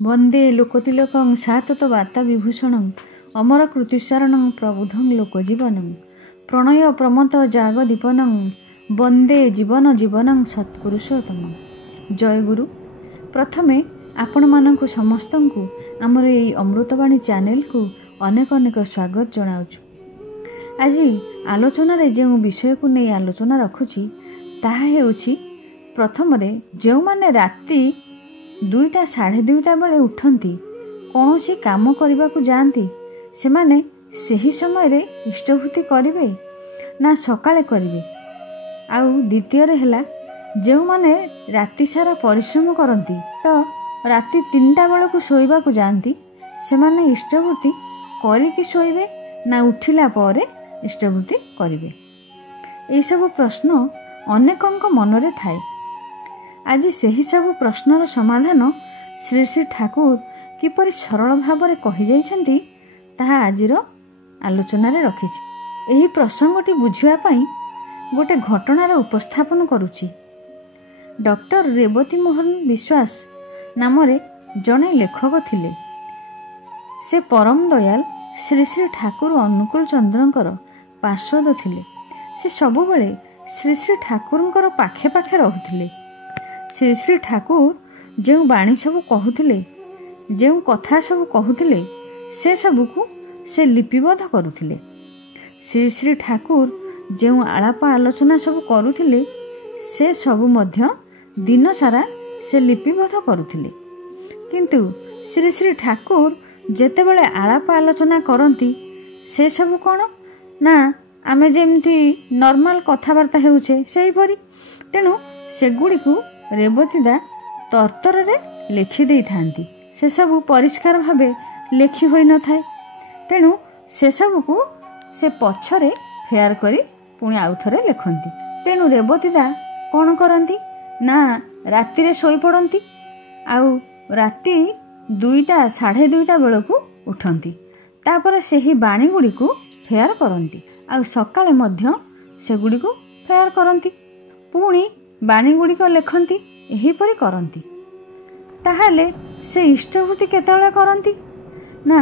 वंदे लोकतिलकं सातत वार्ता विभूषणं अमर कृतिस्मरणं प्रबुधं लोकजीवनं प्रणय प्रमथ जागदीपनं वंदे जीवन जीवनं सत्पुरुषोत्तमं। जय गुरु। प्रथमे आपण मानक समस्त को आमर ये अमृतवाणी चैनल को अनेक अनेक स्वागत जनाऊँ। आज आलोचन जो विषय को नहीं आलोचना रखुची ताहा हेउची प्रथम जो माने राति 2टा 2:30 बेले उठती कौन सी काम करने को जाती से माने सही समय रे इष्टभूति करेंगे ना सकाळे करेंगे। आउ द्वितीय है जो माने राति सारा परिश्रम करती तो राति 3टा बेलू शोवा को जाती से माने इष्टभूति करिकी शोइबे ना उठिला पर इष्टभूति करेंगे। यह सब प्रश्न अनेकंक मनरे थाए। आज सही सब प्रश्नर समाधान श्री श्री ठाकुर किपरि सरल भाव में कही जाइछन्ति ताहा आजिर आलोचन रखिछि। एही प्रसंगटी बुझिबापई गोटे घटनार उपस्थापन करुछि। डॉक्टर रेवती मोहन विश्वास नामरे जड़े लेखक थिले। से परम दयाल श्री श्री ठाकुर अनुकूल चंद्रंकर पार्षद थिले। से सबुबले श्री श्री ठाकुरंकर पाखे पाखे रहुथिले। श्री श्री ठाकुर जो बाणी सब कहूथिले जो कथा सब कहूथिले से सबको से लिपिबद्ध करुथिले। श्री श्री ठाकुर जो आलाप आलोचना सब करुथिले से सब मध्य दिन सारा से लिपिबद्ध करुथिले। किंतु श्री श्री ठाकुर जेतेबेले आलाप आलोचना करती से सब कौन ना आमे जेमती नॉर्मल कथबार्ता हेउछे सेही परी। तेणु सेगुड़ी को रेवतीदा तरतर लिखि दे थांती। से सब परिष्कार भावे लिखि होई न थाए। तेणु से सब को से पछरे फेयर करी पुणी आउ थरे लिखती। तेणु रेवतीदा कौन करती ना राति रे सोई पड़ती आउ राति 2टा 2:30 बेलू उठती। तापर सेही बाणी गुड़ी को फेयर करती आउ सकाळे मध्य से गुड़ी को फेयर करती पुणी बाणी गुड़िक लिखती। एहीपरि करती ताहाले से इष्टभूति केतेबेले करती ना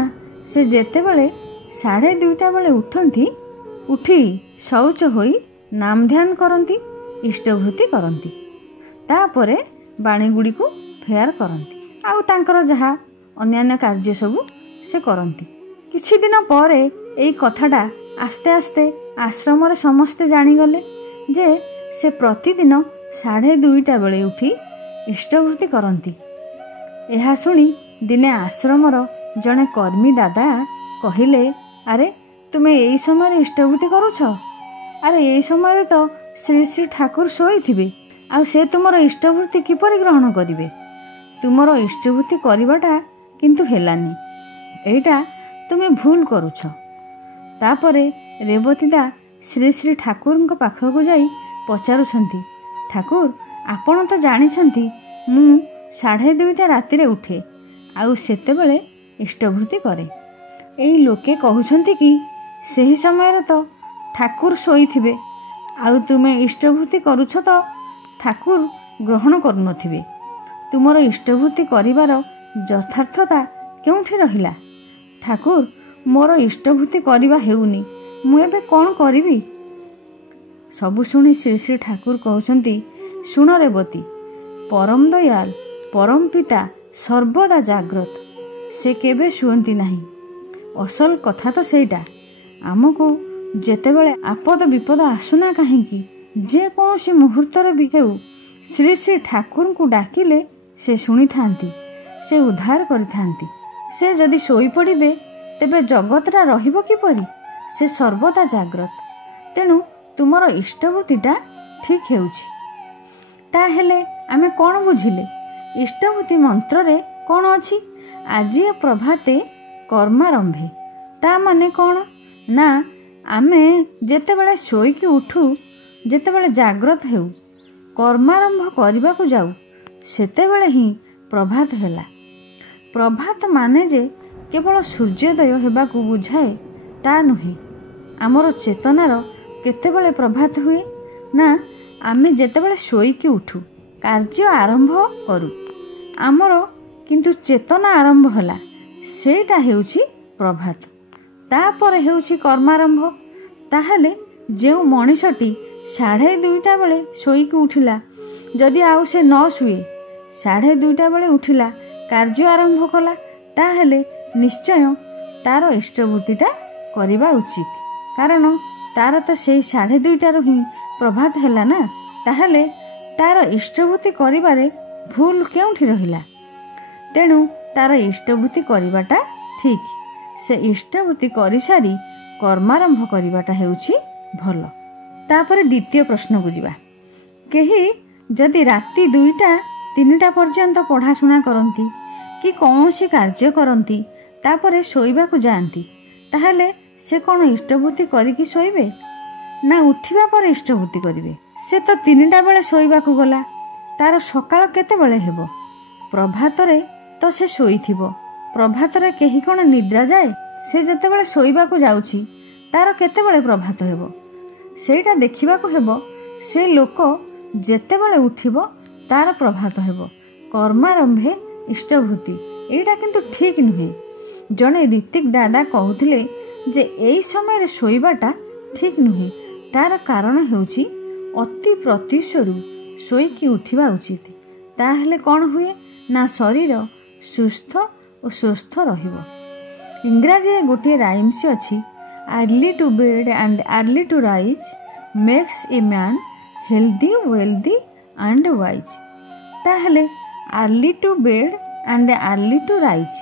से जेतेबेले 2:30 बेले उठती उठी शौच होई नाम ध्यान करती इष्टभूति करती तापरे बाणी गुड़ी को फेयर करती आउ तांकर जहा अन्यान्य कार्य सब से करती। किछि दिन परे एई कथाटा आस्ते आस्ते आश्रम रे समस्ते जानिगले जे से प्रतिदिन 2:30 बेले उठी इष्टभूति करती। यह शुणी दिने आश्रमर जड़े कर्मी दादा कहिले अरे तुमे यही समय इष्टभूति करुछ? अरे यही समय तो श्री श्री ठाकुर शोईथिबे आ से तुमर इष्टभूति किपरि ग्रहण करिवे? तुमर इष्टभूति करिवाटा किंतु हेलानी, एटा तुमे भूल करुछ। तापरे रेवतीदा श्री श्री ठाकुर पाखक जाई पचारुछंती ठाकुर आपण तो जानिछंती मु 2:30 राति रे उठे आउ सेतेबेले इष्टभूति करे। एई लोके कहउछंती कि सही समय तो ठाकुर शोईथिबे आउ तुमे इष्टभूति करुछ तो ठाकुर ग्रहण करुनथिबे। तुमर इष्टभूति करिवार यथार्थता केउठी रहिला? ठाकुर मोर इष्टभूति करिवा हेउनी, मु एबे कोन करिवि? सबु शुणी श्री श्री ठाकुर कहउछंती शुण रेवती, परम दयाल परम पिता सर्वदा जाग्रत, से केबे शुअंती नहीं। असल कथा तो सेटा आमको जेतेबेले आपद विपद आसुना कहीं जे कौन मुहूर्तर भी हेउ श्री श्री ठाकुर को डाकिले से शुणी थांती, से उद्धार करि थांती। से जदि सोई पड़िबे तेबे जगतटा रहिबो किपरि? से सर्वदा जाग्रत। तेणु तुमर इष्टभूतिटा ठीक हेउछि। ताहेले आमे कोन बुझिले? इष्टभूति मंत्र रे कोन अछि? आजी प्रभाते कर्मारंभे। ता माने कोन ना आमे जेतेबेले सोईकी उठू जेतेबेले जाग्रत हेउ कर्मारंभ करबा को जाऊ सेतेबेले ही प्रभात हेला। प्रभात माने जे केवल सूर्योदय हेबा को बुझाए ता नुहे। आमर चेतनार केतेबेले प्रभात हुए ना आमे जेतेबेले सोईकी उठू कार्य आरंभ करू। आमर କିନ୍ତୁ ଚେତନା ଆରମ୍ଭ ହେଲା, ସେଇଟା ହେଉଛି ପ୍ରଭାତ। ତାପରେ ହେଉଛି କର୍ମାରମ୍ଭ। ତାହେଲେ ଯେଉଁ ମଣିଷଟି 2:30 ବେଳେ ଶୋଇକି ଉଠିଲା, ଯଦି ଆଉ ସେ ନ ଶୁଏ 2:30 ବେଳେ ଉଠିଲା, କାର୍ଯ୍ୟ ଆରମ୍ଭ କଲା, ତାହେଲେ ନିଶ୍ଚୟ ତାର ଇଷ୍ଟବୃତ୍ତିଟା କରିବା ଉଚିତ। କାରଣ ତାର ତ ସେଇ 2:30ରୁ ହିଁ ପ୍ରଭାତ ହେଲା ନା। ତାହେଲେ ତାର ଇଷ୍ଟବୃତ୍ତି କରିବାରେ ଭୁଲ କେଉଁଠି ରହିଲା? ତେଣୁ ତାର ଇଷ୍ଟବୃତ୍ତି କରିବାଟା ଠିକ୍। ସେ ଇଷ୍ଟବୃତ୍ତି କରିସାରି କର୍ମାରମ୍ଭ କରିବାଟା ହେଉଛି ଭଲ। ତାପରେ ଦ୍ୱିତୀୟ ପ୍ରଶ୍ନକୁ ଯିବା। କେହି ଯଦି ରାତି 2ଟା-3ଟା ପର୍ଯ୍ୟନ୍ତ ପଢ଼ାଶୁଣା କରନ୍ତି କି କୌଣସି କାର୍ଯ୍ୟ କରନ୍ତି, ତାପରେ ଶୋଇବାକୁ ଯାଆନ୍ତି, ତାହେଲେ ସେ କ'ଣ ଇଷ୍ଟବୃତ୍ତି କରିକି ଶୋଇବେ ନା ଉଠିବା ପରେ ଇଷ୍ଟବୃତ୍ତି କରିବେ? ସେ ତ 3ଟା ବେଳେ ଶୋଇବାକୁ ଗଲା, ତାର ସକାଳ କେତେବେଳେ ହେବ? ପ୍ରଭାତରେ ତ ସେ ଶୋଇଥିବ। ପ୍ରଭାତରେ କେହି କ'ଣ ନିଦ୍ରା ଯାଏ? ସେ ଯେତେବେଳେ ଶୋଇବାକୁ ଯାଉଛି ତାର କେତେବେଳେ ପ୍ରଭାତ ହେବ? ସେଇଟା ଦେଖିବାକୁ ହେବ। ସେ ଲୋକ ଯେତେବେଳେ ଉଠିବ ତାର ପ୍ରଭାତ ହେବ। କର୍ମାରମ୍ଭେ ଇଷ୍ଟବୃତ୍ତି, ଏଇଟା କିନ୍ତୁ ଠିକ୍ ନୁହେଁ। ଜଣେ ରୀତିକ ଦାଦା କହୁଥିଲେ ଯେ ଏଇ ସମୟରେ ଶୋଇବାଟା ଠିକ୍ ନୁହେଁ। ତାର କାରଣ ହେଉଛି ଅତି ପ୍ରତ୍ୟୁଷରୁ ଶୋଇକି ଉଠିବା ଉଚିତ। ତାହେଲେ କ'ଣ ହୁଏ ନା ଶରୀର ସୁସ୍ଥ ଓ ସୁସ୍ଥ ରହିବ। ଇଂରାଜୀରେ ଗୋଟିଏ ରାଇମ୍ସ ଅଛି, early to bed and early to rise makes a man healthy wealthy and wise. ତାହେଲେ early to bed and early to rise,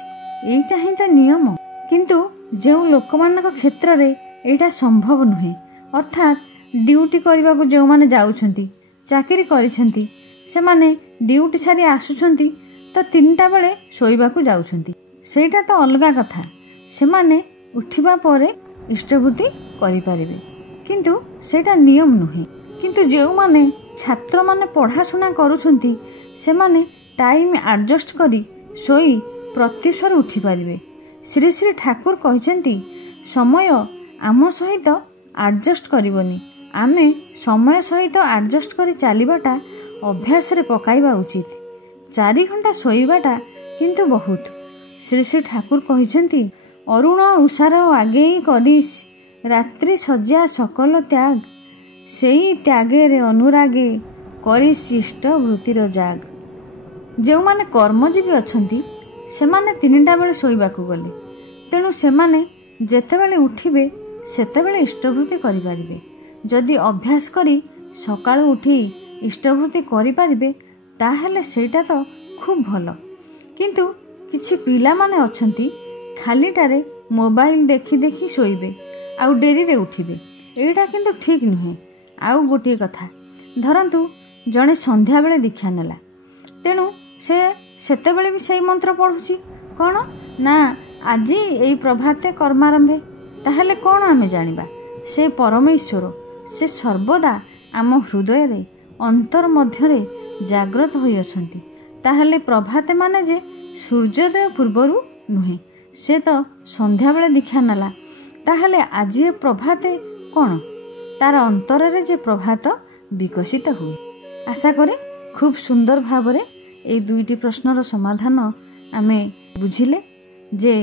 ଏଇଟା ହିଁ ତ ନିୟମ। କିନ୍ତୁ ଯେଉଁ ଲୋକମାନଙ୍କ କ୍ଷେତ୍ରରେ ଏଇଟା ସମ୍ଭବ ନୁହେଁ, ଅର୍ଥାତ୍ ଡ୍ୟୁଟି କରିବାକୁ ଯେଉଁମାନେ ଯାଉଛନ୍ତି, ଚାକିରି କରିଛନ୍ତି, ସେମାନେ ଡ୍ୟୁଟି ସାରି ଆସୁଛନ୍ତି ତ 3ଟା ବେଳେ ଶୋଇବାକୁ ଯାଉଛନ୍ତି, ସେଇଟା ତ ଅଲଗା କଥା। ସେମାନେ ଉଠିବା ପରେ ଇଷ୍ଟବୃତ୍ତି କରିପାରିବେ, କିନ୍ତୁ ସେଇଟା ନିୟମ ନୁହେଁ। କିନ୍ତୁ ଯେଉଁମାନେ ଛାତ୍ରମାନେ ପଢ଼ାଶୁଣା କରୁଛନ୍ତି, ସେମାନେ ଟାଇମ୍ ଆଡ଼ଜଷ୍ଟ କରି ଶୋଇ ପ୍ରତ୍ୟୁଷରୁ ଉଠିପାରିବେ। ଶ୍ରୀ ଶ୍ରୀ ଠାକୁର କହିଛନ୍ତି, ସମୟ ଆମ ସହିତ ଆଡ଼ଜଷ୍ଟ କରିବନି, ଆମେ ସମୟ ସହିତ ଆଡ଼ଜଷ୍ଟ କରି ଚାଲିବାଟା ଅଭ୍ୟାସରେ ପକାଇବା ଉଚିତ। 4 ଘଣ୍ଟା ଶୋଇବାଟା କିନ୍ତୁ ବହୁତ। ଶ୍ରୀ ଶ୍ରୀ ଠାକୁର କହିଛନ୍ତି, ଅରୁଣ ଉଷାର ଆଗେଇ କରିସ୍ ରାତ୍ରି ଶଯ୍ୟା ସକଲ ତ୍ୟାଗ, ସେଇ ତ୍ୟାଗରେ ଅନୁରାଗେ କରିସ୍ ଇଷ୍ଟବୃତ୍ତିର ଜାଗ। ଯେଉଁମାନେ କର୍ମଜୀବୀ ଅଛନ୍ତି, ସେମାନେ 3ଟା ବେଳେ ଶୋଇବାକୁ ଗଲେ, ତେଣୁ ସେମାନେ ଯେତେବେଳେ ଉଠିବେ ସେତେବେଳେ ଇଷ୍ଟବୃତ୍ତି କରିପାରିବେ। ଯଦି ଅଭ୍ୟାସ କରି ସକାଳୁ ଉଠି ଇଷ୍ଟବୃତ୍ତି କରିପାରିବେ, ତାହେଲେ ସେଇଟା ତ ଖୁବ୍ ଭଲ। କିନ୍ତୁ କିଛି ପିଲାମାନେ ଅଛନ୍ତି, ଖାଲିଟାରେ ମୋବାଇଲ ଦେଖି ଦେଖି ଶୋଇବେ ଆଉ ଡେରିରେ ଉଠିବେ, ଏଇଟା କିନ୍ତୁ ଠିକ୍ ନୁହେଁ। ଆଉ ଗୋଟିଏ କଥା, ଧରନ୍ତୁ ଜଣେ ସନ୍ଧ୍ୟାବେଳେ ଦୀକ୍ଷା ନେଲା, ତେଣୁ ସେ ସେତେବେଳେ ବି ସେଇ ମନ୍ତ୍ର ପଢ଼ୁଛି, କ'ଣ ନା ଆଜି ଏଇ ପ୍ରଭାତେ କର୍ମାରମ୍ଭେ। ତାହେଲେ କ'ଣ ଆମେ ଜାଣିବା? ସେ ପରମେଶ୍ୱର, ସେ ସର୍ବଦା ଆମ ହୃଦୟରେ ଅନ୍ତର ମଧ୍ୟରେ ଜାଗ୍ରତ ହୋଇ ଅଛନ୍ତି। ତାହେଲେ ପ୍ରଭାତେ ମାନେ ଯେ ସୂର୍ଯ୍ୟୋଦୟ ପୂର୍ବରୁ ନୁହେଁ, ସେ ତ ସନ୍ଧ୍ୟାବେଳେ ଦୀକ୍ଷା ନେଲା, ତାହେଲେ ଆଜି ଏ ପ୍ରଭାତେ କ'ଣ? ତାର ଅନ୍ତରରେ ଯେ ପ୍ରଭାତ ବିକଶିତ ହୁଏ। ଆଶା କରେ ଖୁବ୍ ସୁନ୍ଦର ଭାବରେ এই 2ଟି ପ୍ରଶ୍ନର ସମାଧାନ ଆମେ ବୁଝିଲେ ଯେ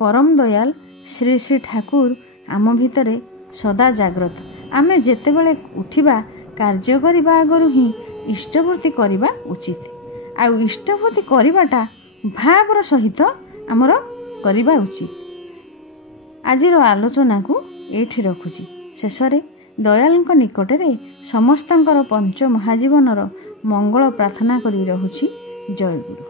ପରମ ଦୟାଲ ଶ୍ରୀ ଶ୍ରୀ ଠାକୁର ଆମ ଭିତରେ ସଦା ଜାଗ୍ରତ। ଆମେ ଯେତେବେଳେ ଉଠିବା, କାର୍ଯ୍ୟ କରିବା ଆଗରୁ ହିଁ ଇଷ୍ଟବୃତ୍ତି କରିବା ଉଚିତ। ଆଉ ଇଷ୍ଟବୃତ୍ତି କରିବାଟା ଭାବର ସହିତ ଆମର କରିବା ଉଚିତ। ଆଜିର ଆଲୋଚନାକୁ ଏଇଠି ରଖୁଛି। ଶେଷରେ ଦୟାଲଙ୍କ ନିକଟରେ ସମସ୍ତଙ୍କର ପଞ୍ଚ ମହାଜୀବନର ମଙ୍ଗଳ ପ୍ରାର୍ଥନା କରି ରହୁଛି। ଜୟ ଗୁରୁ।